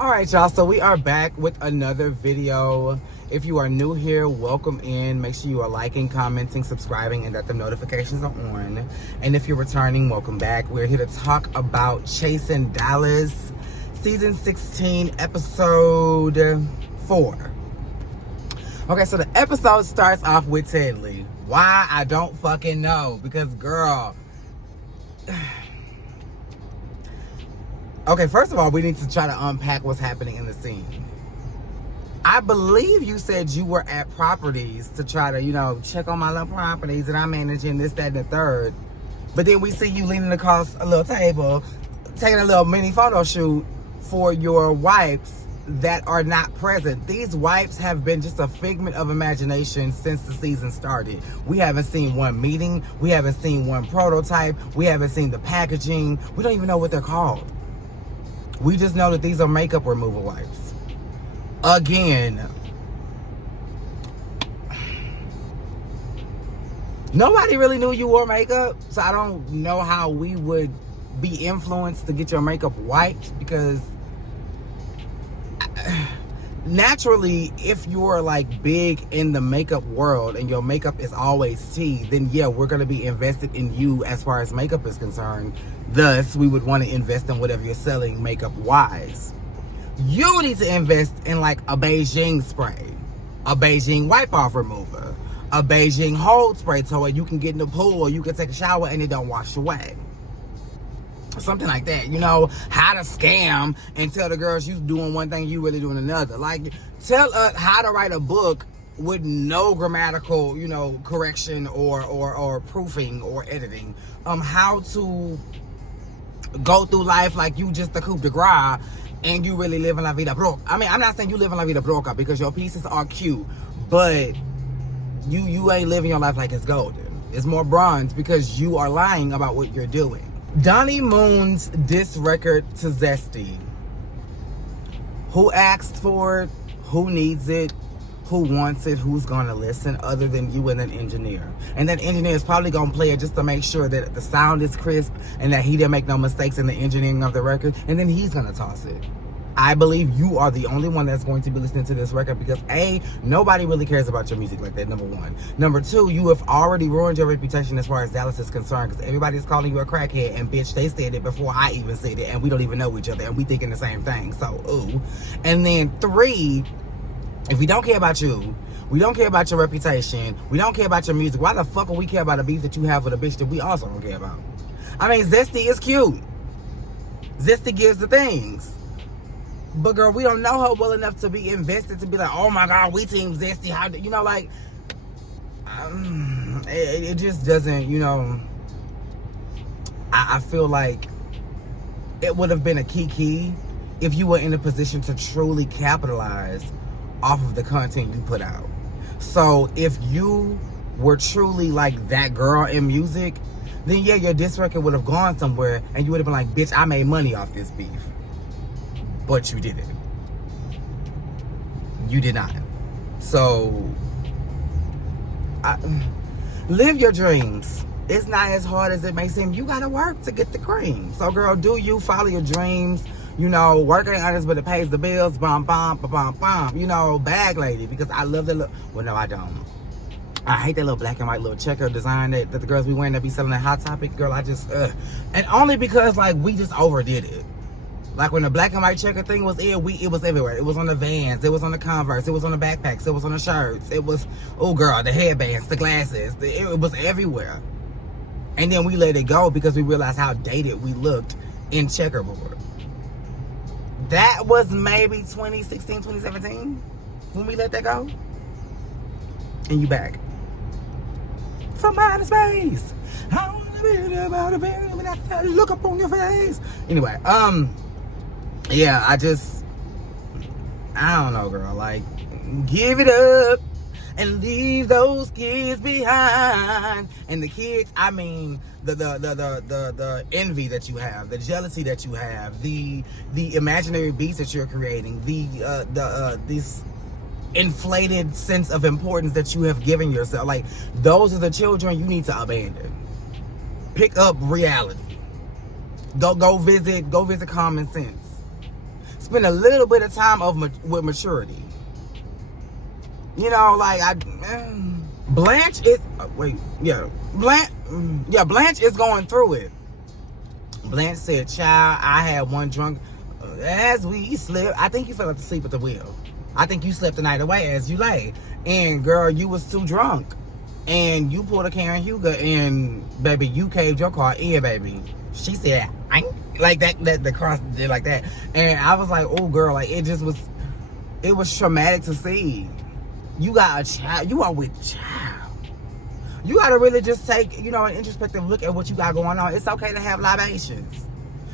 All right, y'all, so we are back with another video. If you are new here, welcome in. Make sure you are liking, commenting, subscribing, and that the notifications are on. And if you're returning, welcome back. We're here to talk about Chasing Dallas, season 16, episode 4. Okay, so the episode starts off with Tedley. Why? I don't fucking know. Because, girl... Okay, first of all, we need to try to unpack what's happening in the scene. I believe you said you were at properties to try to, check on my little properties and I'm managing this, that, and the third. But then we see you leaning across a little table, taking a little mini photo shoot for your wipes that are not present. These wipes have been just a figment of imagination since the season started. We haven't seen one meeting. We haven't seen one prototype. We haven't seen the packaging. We don't even know what they're called. We just know that these are makeup removal wipes. Again, nobody really knew you wore makeup, so I don't know how we would be influenced to get your makeup wiped, because naturally, if you're like big in the makeup world and your makeup is always tea, then yeah, we're going to be invested in you as far as makeup is concerned. Thus, we would want to invest in whatever you're selling makeup wise. You need to invest in like a Beijing spray, a Beijing wipe off remover, a Beijing hold spray so you can get in the pool or you can take a shower and it don't wash away. Something like that, how to scam and tell the girls you doing one thing, you really doing another. Like, tell us how to write a book with no grammatical, correction or proofing or editing. How to go through life like you just a coup de grace and you really living la vida broca. I mean, I'm not saying you living la vida broca because your pieces are cute, but you ain't living your life like it's golden. It's more bronze because you are lying about what you're doing. Donnie Moon's diss record to Zesty. Who asked for it? Who needs it? Who wants it? Who's gonna listen other than you and an engineer? And that engineer is probably gonna play it just to make sure that the sound is crisp and that he didn't make no mistakes in the engineering of the record, and then he's gonna toss it. I believe you are the only one that's going to be listening to this record because A, nobody really cares about your music like that, number one. Number two, you have already ruined your reputation as far as Dallas is concerned because everybody's calling you a crackhead, and bitch, they said it before I even said it, and we don't even know each other, and we thinking the same thing, so ooh. And then three, if we don't care about you, we don't care about your reputation, we don't care about your music, why the fuck would we care about a beef that you have with a bitch that we also don't care about? I mean, Zesty is cute. Zesty gives the things. But girl, we don't know her well enough to be invested to be like, oh my God, we team Zesty. How do it just doesn't, I feel like it would have been a key if you were in a position to truly capitalize off of the content you put out. So if you were truly like that girl in music, then yeah, your diss record would have gone somewhere and you would have been like, bitch, I made money off this beef. But you didn't. You did not. So, live your dreams. It's not as hard as it may seem. You gotta work to get the cream. So, girl, do you follow your dreams? Work ain't honest, but it pays the bills. Bum, bum, bum, bum, bum. Bag lady. Because I love the look. Well, no, I don't. I hate that little black and white little checker design that the girls be wearing that be selling at Hot Topic. Girl, I just, And only because, we just overdid it. Like when the black and white checker thing was in, it was everywhere. It was on the Vans, it was on the Converse, it was on the backpacks, it was on the shirts, it was, oh girl, the headbands, the glasses, it was everywhere. And then we let it go because we realized how dated we looked in checkerboard. That was maybe 2016, 2017 when we let that go. And you back. From outer space. I wanna be about a baby when I look up on your face. Anyway, yeah, I don't know, girl. Give it up and leave those kids behind. And the kids, I mean, the envy that you have, the jealousy that you have, the imaginary beats that you're creating, this inflated sense of importance that you have given yourself. Those are the children you need to abandon. Pick up reality. Go visit common sense. spend a little bit of time with maturity. You know, like Blanche is Blanche is going through it. Blanche said, child, I had one drunk as we slept. I think you fell asleep at the wheel. I think you slept the night away as you lay. And girl, you was too drunk. And you pulled a Karen Huger and baby, you caved your car in, baby. She said, like that the cross did like that. And I was like, oh girl, like it was traumatic to see. You got a child, you are with child. You gotta really just take, an introspective look at what you got going on. It's okay to have libations.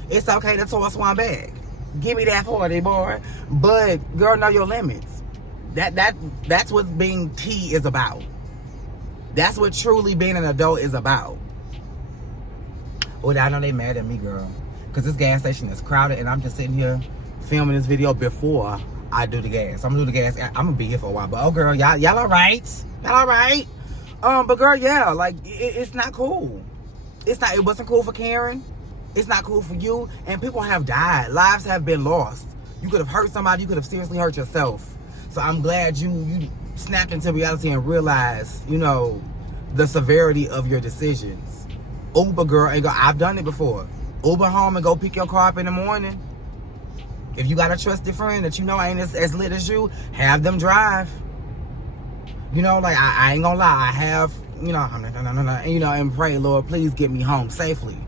It's okay to toss one back. Give me that 40, boy. But girl, know your limits. That's what being T is about. That's what truly being an adult is about. Well, I know they mad at me, girl. Because this gas station is crowded and I'm just sitting here filming this video before I do the gas. I'm going to do the gas. I'm going to be here for a while. But, oh, girl, y'all all right? Y'all all right? But, girl, yeah, like, it's not cool. It wasn't cool for Karen. It's not cool for you. And people have died. Lives have been lost. You could have hurt somebody. You could have seriously hurt yourself. So I'm glad you snapped into reality and realized, the severity of your decisions. Uber, girl, and I've done it before. Uber home and go pick your car up in the morning. If you got a trusted friend that ain't as lit as you, have them drive. Like I ain't gonna lie, I have, and pray, Lord, please get me home safely.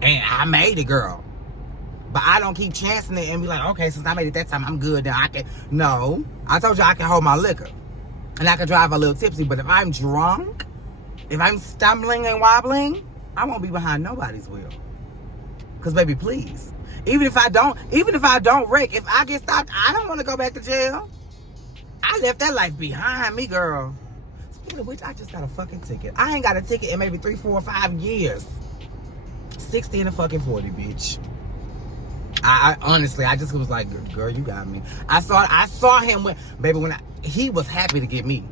And I made it, girl. But I don't keep chancing it and be like, okay, since I made it that time, I'm good. Now I can. No, I told you I can hold my liquor. And I can drive a little tipsy. But if I'm drunk, if I'm stumbling and wobbling, I won't be behind nobody's wheel. Because, baby, please. Even if I don't wreck, if I get stopped, I don't want to go back to jail. I left that life behind me, girl. Speaking of which, I just got a fucking ticket. I ain't got a ticket in maybe 3, 4, 5 years. 60 and a fucking 40, bitch. I honestly, I just was like, girl, you got me. I saw him when he was happy to get me.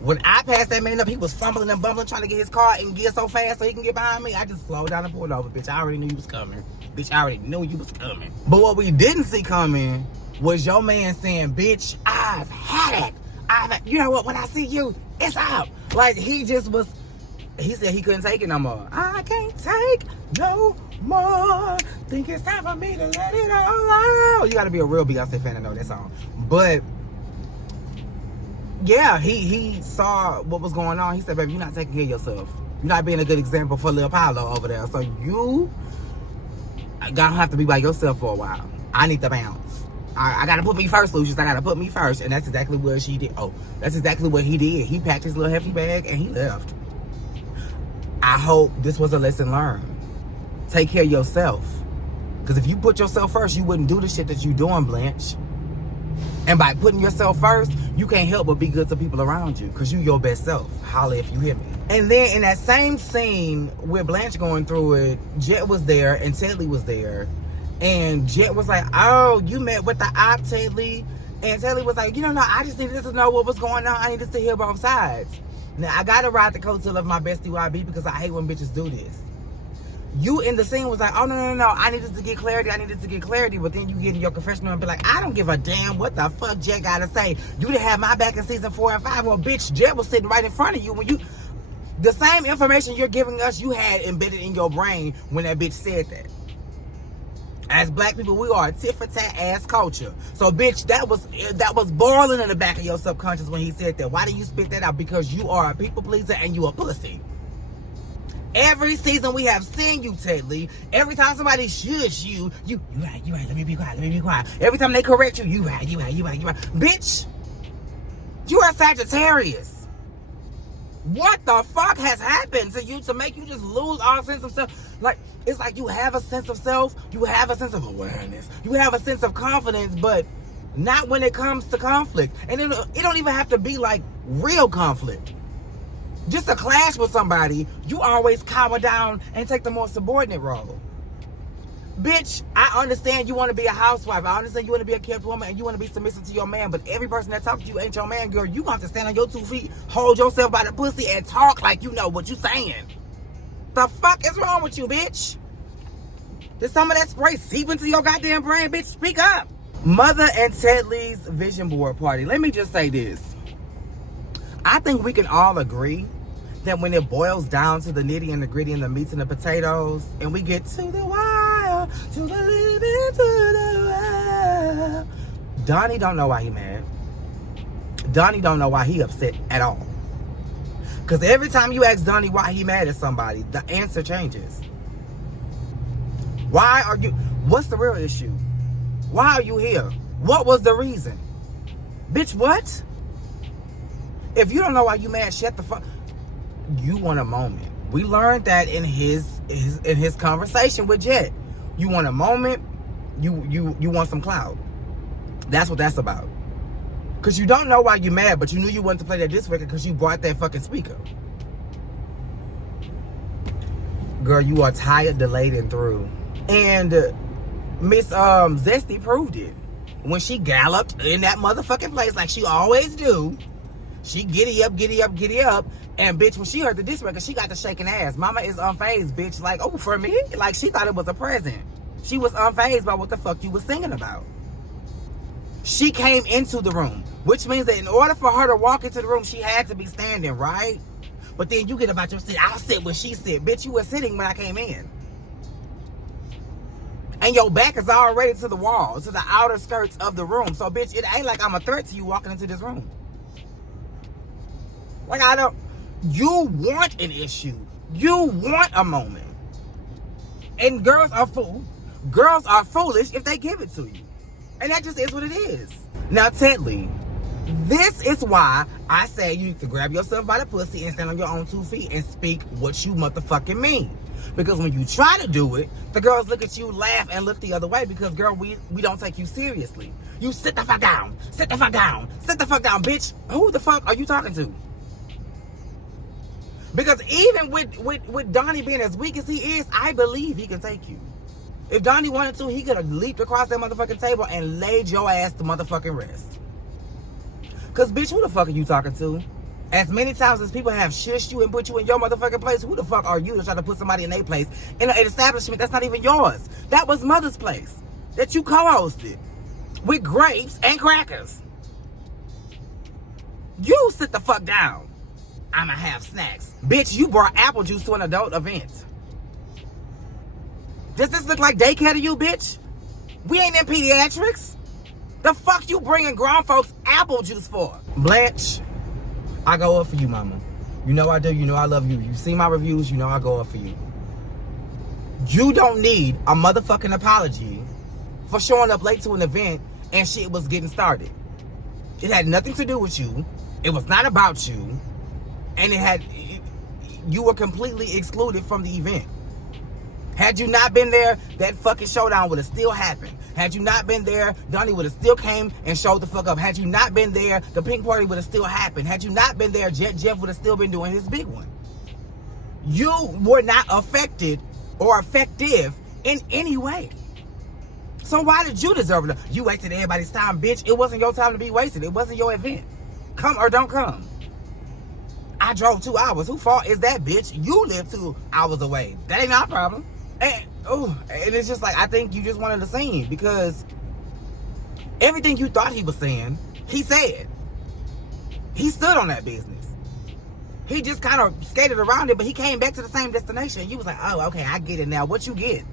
When I passed that man up, he was fumbling and bumbling, trying to get his car in gear so fast so he can get behind me. I just slowed down and pulled over, bitch. I already knew you was coming. Bitch, I already knew you was coming. But what we didn't see coming was your man saying, bitch, I've had it. You know what? When I see you, it's out. Like, he said he couldn't take it no more. I can't take no more. Think it's time for me to let it all out. You gotta be a real Beyonce fan to know that song. But yeah, he saw what was going on. He said, baby, you're not taking care of yourself. You're not being a good example for Lil Paolo over there. So you gonna have to be by yourself for a while. I need to bounce. I gotta put me first, Lucius. I gotta put me first. And that's exactly what she did. Oh, that's exactly what he did. He packed his little hefty bag and he left. I hope this was a lesson learned. Take care of yourself. Because if you put yourself first, you wouldn't do the shit that you doing, Blanche. And by putting yourself first, you can't help but be good to people around you. Because you your best self. Holla if you hear me. And then in that same scene with Blanche going through it, Jet was there and Tedley was there. And Jet was like, oh, you met with the op, Tedley. And Tedley was like, no, I just needed to know what was going on. I needed to hear both sides. Now, I gotta ride the coattail of my bestie YB because I hate when bitches do this. You in the scene was like, oh, no, I needed to get clarity. But then you get in your confessional and be like, I don't give a damn what the fuck Jet gotta say. You didn't have my back in season 4 and 5. Well, bitch, Jet was sitting right in front of you when the same information you're giving us, you had embedded in your brain when that bitch said that. As black people, we are a tit-for-tat ass culture. So, bitch, that was boiling in the back of your subconscious when he said that. Why do you spit that out? Because you are a people pleaser and you a pussy. Every season we have seen you, Tedley. Every time somebody shush you right, let me be quiet. Every time they correct you, you right. Bitch, you are Sagittarius. What the fuck has happened to you to make you just lose all sense of self? Like, it's like you have a sense of self, you have a sense of awareness, you have a sense of confidence, but not when it comes to conflict. And it don't even have to be like real conflict. Just a clash with somebody, you always cower down and take the more subordinate role. Bitch, I understand you want to be a housewife. I understand you want to be a kept woman and you want to be submissive to your man. But every person that talks to you ain't your man, girl. You got to stand on your 2 feet, hold yourself by the pussy, and talk like you know what you saying. The fuck is wrong with you, bitch? Did some of that spray seep into your goddamn brain, bitch? Speak up. Mother and Ted Lee's vision board party. Let me just say this. I think we can all agree that when it boils down to the nitty and the gritty and the meats and the potatoes, and we get to the wild, to the living, to the wild, Donnie don't know why he mad. Donnie don't know why he upset at all. Because every time you ask Donnie why he mad at somebody, the answer changes. Why are you... What's the real issue? Why are you here? What was the reason? Bitch, what? If you don't know why you mad, shut the fuck... You want a moment. We learned that in his conversation with Jet. You want a moment, you want some clout. That's what that's about. Because you don't know why you mad, but you knew you wanted to play that disc record because you bought that fucking speaker. Girl, you are tired, delayed, and through. And Miss Zesty proved it. When she galloped in that motherfucking place like she always do. She giddy up, giddy up, giddy up. And bitch, when she heard the disc record, she got the shaking ass. Mama is unfazed, bitch. Like, oh, for me? Like, she thought it was a present. She was unfazed by what the fuck you was singing about. She came into the room, which means that in order for her to walk into the room, she had to be standing, right? But then you get about your seat. I'll sit when she sit. Bitch, you were sitting when I came in. And your back is already to the wall, to the outer skirts of the room. So, bitch, it ain't like I'm a threat to you walking into this room. Like, I don't... You want an issue. You want a moment. And girls are foolish if they give it to you. And that just is what it is. Now, Ted Lee, this is why I say you need to grab yourself by the pussy and stand on your own 2 feet and speak what you motherfucking mean. Because when you try to do it, the girls look at you, laugh, and look the other way because, girl, we don't take you seriously. You sit the fuck down. Sit the fuck down. Sit the fuck down, bitch. Who the fuck are you talking to? Because even with Donnie being as weak as he is, I believe he can take you. If Donnie wanted to, he could have leaped across that motherfucking table and laid your ass to motherfucking rest. Because, bitch, who the fuck are you talking to? As many times as people have shushed you and put you in your motherfucking place, who the fuck are you to try to put somebody in their place in an establishment that's not even yours? That was Mother's place that you co-hosted with grapes and crackers. You sit the fuck down. I'ma have snacks. Bitch, you brought apple juice to an adult event. Does this look like daycare to you, bitch? We ain't in pediatrics. The fuck you bringing grown folks apple juice for? Blanche, I go up for you, mama. You know I do. You know I love you. You see my reviews. You know I go up for you. You don't need a motherfucking apology for showing up late to an event and shit was getting started. It had nothing to do with you. It was not about you. And you were completely excluded from the event. Had you not been there, that fucking showdown would have still happened. Had you not been there, Donnie would have still came and showed the fuck up. Had you not been there, the pink party would have still happened. Had you not been there, Jeff would have still been doing his big one. You were not affected or effective in any way. So why did you deserve it? You wasted everybody's time, bitch. It wasn't your time to be wasted. It wasn't your event. Come or don't come. I drove 2 hours. Whose fault is that, bitch? You live 2 hours away. That ain't our problem. And it's just like, I think you just wanted to sing because everything you thought he was saying, he said. He stood on that business. He just kind of skated around it, but he came back to the same destination. You was like, oh, okay, I get it now. What you get?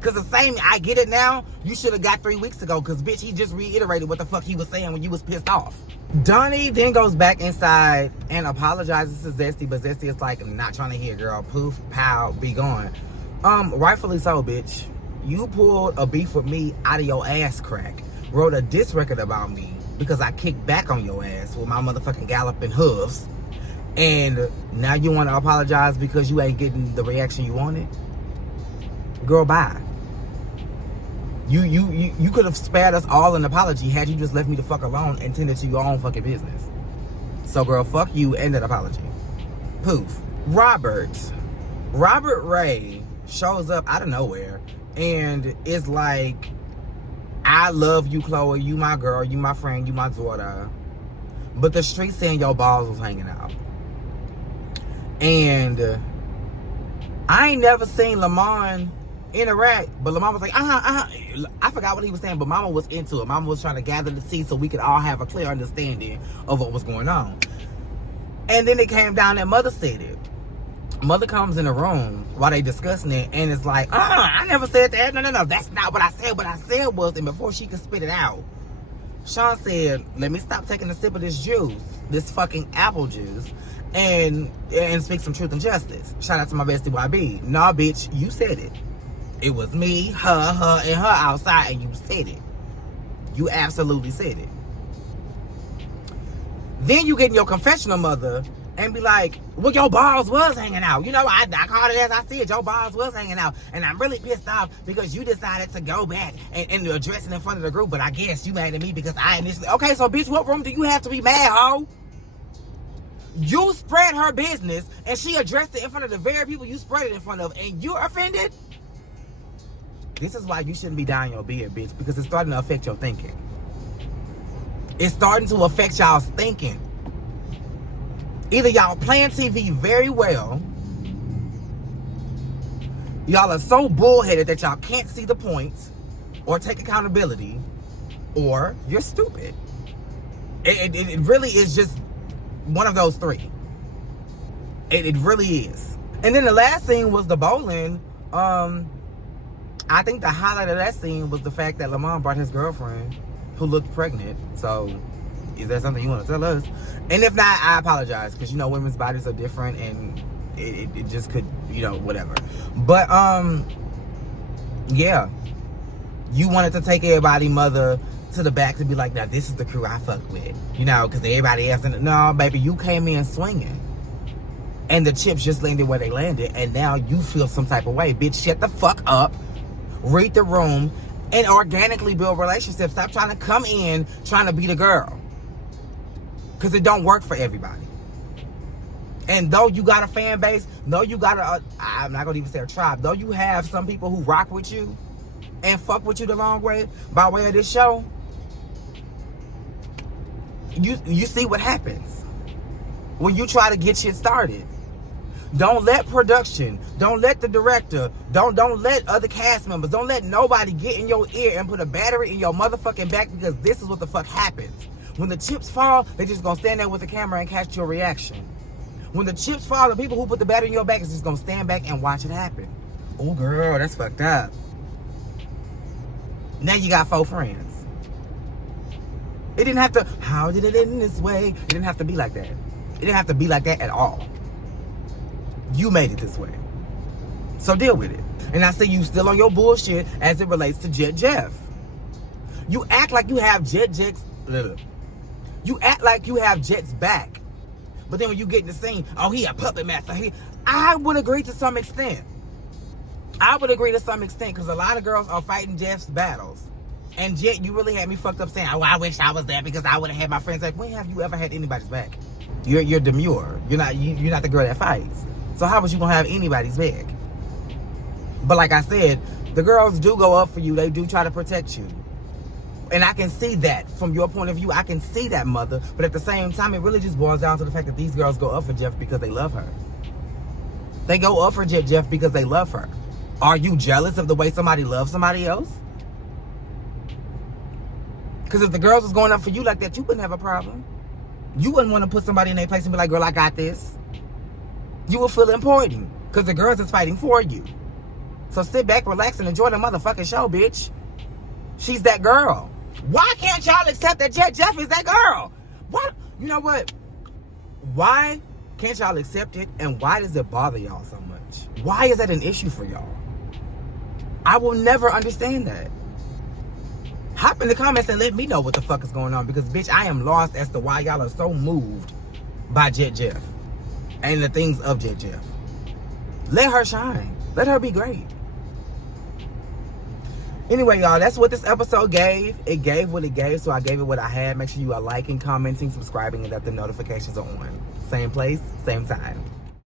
Because the same, I get it now, you should have got 3 weeks ago because, bitch, he just reiterated what the fuck he was saying when you was pissed off. Donnie then goes back inside and apologizes to Zesty, but Zesty is like, I'm not trying to hear, girl. Poof, pow, be gone. Rightfully so, bitch. You pulled a beef with me out of your ass crack. Wrote a diss record about me because I kicked back on your ass with my motherfucking galloping hooves. And now you want to apologize because you ain't getting the reaction you wanted? Girl, bye. You could have spared us all an apology had you just left me the fuck alone and tended to your own fucking business. So, girl, fuck you and that apology. Poof. Robert Ray shows up out of nowhere and is like, I love you, Chloe. You my girl. You my friend. You my daughter. But the street saying your balls was hanging out. And I ain't never seen Lamont interact. But Lamar was like, I forgot what he was saying, but Mama was into it. Mama was trying to gather the tea so we could all have a clear understanding of what was going on. And then it came down that Mother said it. Mother comes in the room while they discussing it, and it's like, I never said that. No, that's not what I said. What I said was, and before she could spit it out, Sean said, let me stop taking a sip of this juice, this fucking apple juice, and speak some truth and justice. Shout out to my bestie YB. Nah, bitch, you said it. It was me, her, and her outside, and you said it. You absolutely said it. Then you get in your confessional, Mother, and be like, well, your balls was hanging out. You know, I called it as I said. Your balls was hanging out. And I'm really pissed off because you decided to go back and address it in front of the group. But I guess you mad at me because I initially... Okay, so, bitch, what room do you have to be mad, ho? You spread her business, and she addressed it in front of the very people you spread it in front of, and you're offended? This is why you shouldn't be down your beard, bitch, because it's starting to affect your thinking. It's starting to affect y'all's thinking. Either y'all playing TV very well, y'all are so bullheaded that y'all can't see the points or take accountability, or you're stupid. It really is just one of those three. It really is. And then the last scene was the bowling. I think the highlight of that scene was the fact that Lamont brought his girlfriend who looked pregnant. So is that something you want to tell us? And if not, I apologize, because, you know, women's bodies are different, and it just could, you know, whatever. But, yeah. You wanted to take everybody, Mother, to the back to be like, now, this is the crew I fuck with. You know, because everybody else, no, baby, you came in swinging. And the chips just landed where they landed, and now you feel some type of way. Bitch, shut the fuck up. Read the room, and organically build relationships. Stop trying to come in trying to be the girl. Because it don't work for everybody. And though you got a fan base, though you got I'm not going to even say a tribe, though you have some people who rock with you and fuck with you the long way by way of this show, you see what happens when you try to get shit started. Don't let production, don't let the director, don't let other cast members, don't let nobody get in your ear and put a battery in your motherfucking back, because this is what the fuck happens. When the chips fall, they just gonna stand there with the camera and catch your reaction. When the chips fall, the people who put the battery in your back is just gonna stand back and watch it happen. Oh, girl, that's fucked up. Now you got 4 friends. It didn't have to, how did it end this way? It didn't have to be like that. It didn't have to be like that at all. You made it this way. So deal with it. And I say you still on your bullshit as it relates to Jet Jeff. You act like you have You act like you have Jet's back. But then when you get in the scene, oh, he a puppet master. I would agree to some extent. I would agree to some extent, because a lot of girls are fighting Jeff's battles. And Jet, you really had me fucked up saying, oh, I wish I was there because I would have had my friends. Like, when have you ever had anybody's back? You're demure. You're not the girl that fights. So how was you gonna have anybody's back? But like I said, the girls do go up for you. They do try to protect you. And I can see that from your point of view. I can see that, Mother. But at the same time, it really just boils down to the fact that these girls go up for Jeff because they love her. They go up for Jeff because they love her. Are you jealous of the way somebody loves somebody else? Because if the girls was going up for you like that, you wouldn't have a problem. You wouldn't want to put somebody in their place and be like, girl, I got this. You will feel important because the girls is fighting for you. So sit back, relax, and enjoy the motherfucking show, bitch. She's that girl. Why can't y'all accept that Jet Jeff is that girl? What? You know what? Why can't y'all accept it, and why does it bother y'all so much? Why is that an issue for y'all? I will never understand that. Hop in the comments and let me know what the fuck is going on, because, bitch, I am lost as to why y'all are so moved by Jet Jeff and the things of Jet Jeff. Let her shine. Let her be great. Anyway, y'all, that's what this episode gave. It gave what it gave, so I gave it what I had. Make sure you are liking, commenting, subscribing, and that the notifications are on. Same place, same time.